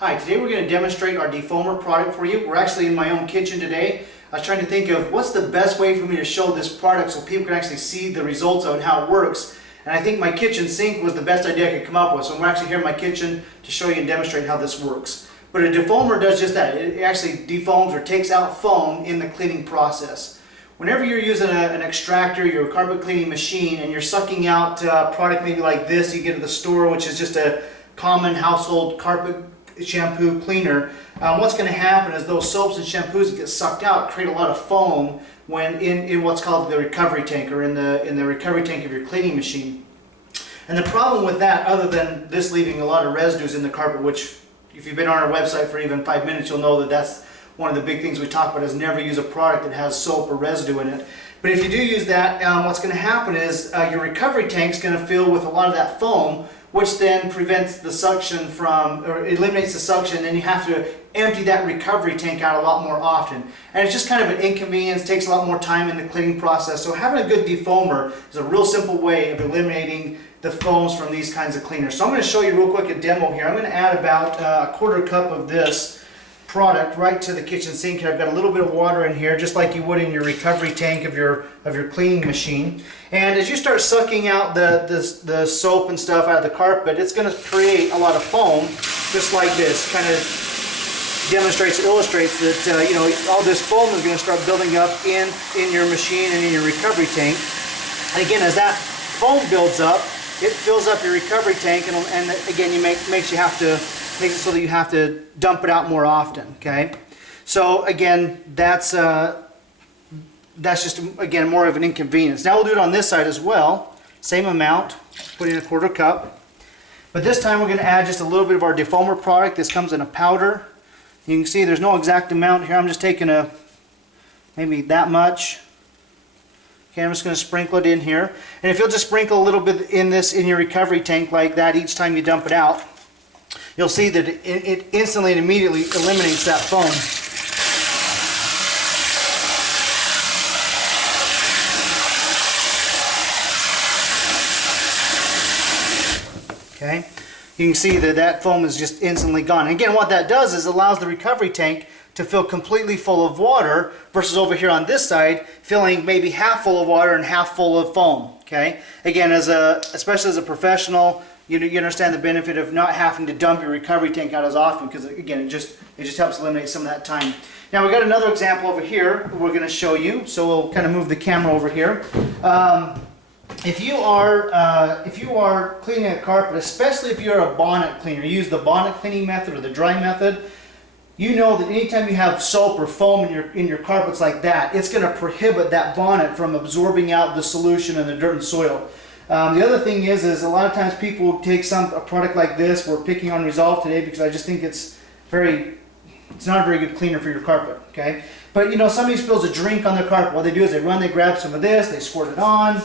Hi, today we're going to demonstrate our defoamer product for you. We're actually in my own kitchen today. I was trying to think of what's the best way for me to show this product so people can actually see the results of it and how it works. And I think my kitchen sink was the best idea I could come up with. So I'm actually here in my kitchen to show you and demonstrate how this works. But a defoamer does just that. It actually defoams or takes out foam in the cleaning process. Whenever you're using an extractor, your carpet cleaning machine, and you're sucking out product maybe like this you get at the store, which is just a common household carpet shampoo cleaner, what's going to happen is those soaps and shampoos that get sucked out create a lot of foam when in what's called the recovery tank, or in the recovery tank of your cleaning machine. And the problem with that, other than this leaving a lot of residues in the carpet, which if you've been on our website for even 5 minutes, you'll know that that's one of the big things we talk about, is never use a product that has soap or residue in it. But if you do use that, what's going to happen is your recovery tank is going to fill with a lot of that foam, which then prevents the suction from, or eliminates the suction, and you have to empty that recovery tank out a lot more often. And it's just kind of an inconvenience, takes a lot more time in the cleaning process. So having a good defoamer is a real simple way of eliminating the foams from these kinds of cleaners. So I'm going to show you real quick a demo here. I'm going to add about a quarter cup of this product right to the kitchen sink here. I've got a little bit of water in here, just like you would in your recovery tank of your cleaning machine. And as you start sucking out the soap and stuff out of the carpet, it's going to create a lot of foam, just like this. Kind of demonstrates, illustrates that you know, all this foam is going to start building up in your machine and in your recovery tank. And again, as that foam builds up, it fills up your recovery tank, and again, makes it so that you have to dump it out more often. Okay, so again, that's just again more of an inconvenience. Now we'll do it on this side as well. Same amount, put in a quarter cup, but this time we're going to add just a little bit of our defoamer product. This comes in a powder. You can see there's no exact amount here. I'm just taking maybe that much. Okay, I'm just going to sprinkle it in here, and if you'll just sprinkle a little bit in your recovery tank like that each time you dump it out, you'll see that it instantly and immediately eliminates that foam. Okay, you can see that foam is just instantly gone. And again, what that does is allows the recovery tank to fill completely full of water, versus over here on this side filling maybe half full of water and half full of foam. Okay, again, especially as a professional, you understand the benefit of not having to dump your recovery tank out as often, because again, it just helps eliminate some of that time. Now we've got another example over here we're going to show you, so we'll kind of move the camera over here. If you are cleaning a carpet, especially if you're a bonnet cleaner, use the bonnet cleaning method or the dry method, you know that anytime you have soap or foam in your carpets like that, it's going to prohibit that bonnet from absorbing out the solution and the dirt and soil. The other thing is a lot of times people take a product like this. We're picking on Resolve today because I just think it's not a very good cleaner for your carpet. Okay, but you know, somebody spills a drink on their carpet. What they do is they grab some of this, they squirt it on.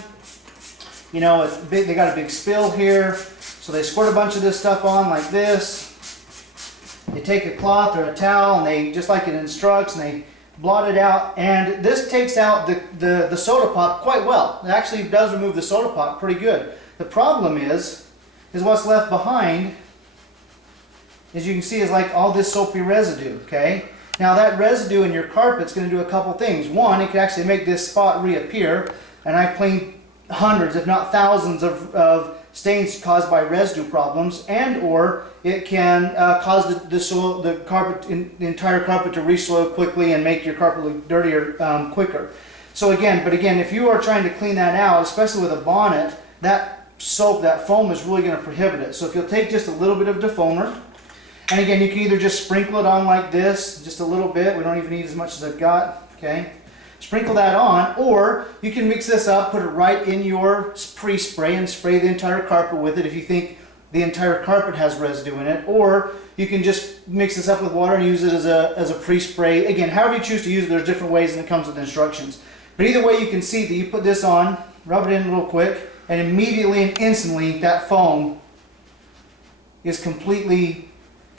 You know, they got a big spill here, so they squirt a bunch of this stuff on like this. They take a cloth or a towel, and they, just like it instructs, and they blot it out, and this takes out the soda pop quite well. It actually does remove the soda pop pretty good. The problem is what's left behind, as you can see, is like all this soapy residue. Okay, now that residue in your carpet is going to do a couple things. One, it can actually make this spot reappear, and I've cleaned hundreds, if not thousands, of stains caused by residue problems, and or it can cause the entire carpet to resoil quickly and make your carpet look dirtier quicker. So again, if you are trying to clean that out, especially with a bonnet, that soap, that foam is really going to prohibit it. So if you'll take just a little bit of defoamer, and again, you can either just sprinkle it on like this, just a little bit. We don't even need as much as I've got. Okay. Sprinkle that on, or you can mix this up, put it right in your pre-spray and spray the entire carpet with it if you think the entire carpet has residue in it, or you can just mix this up with water and use it as a pre-spray. Again, however you choose to use it, there's different ways, and it comes with instructions. But either way, you can see that you put this on, rub it in real quick, and immediately and instantly that foam is completely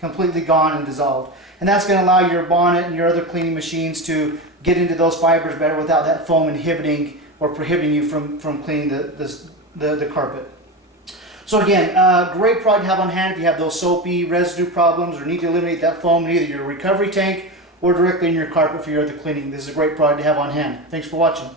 gone and dissolved. And that's going to allow your bonnet and your other cleaning machines to get into those fibers better without that foam inhibiting or prohibiting you from cleaning the carpet. So again, great product to have on hand if you have those soapy residue problems or need to eliminate that foam in either your recovery tank or directly in your carpet for your other cleaning. This is a great product to have on hand. Thanks for watching.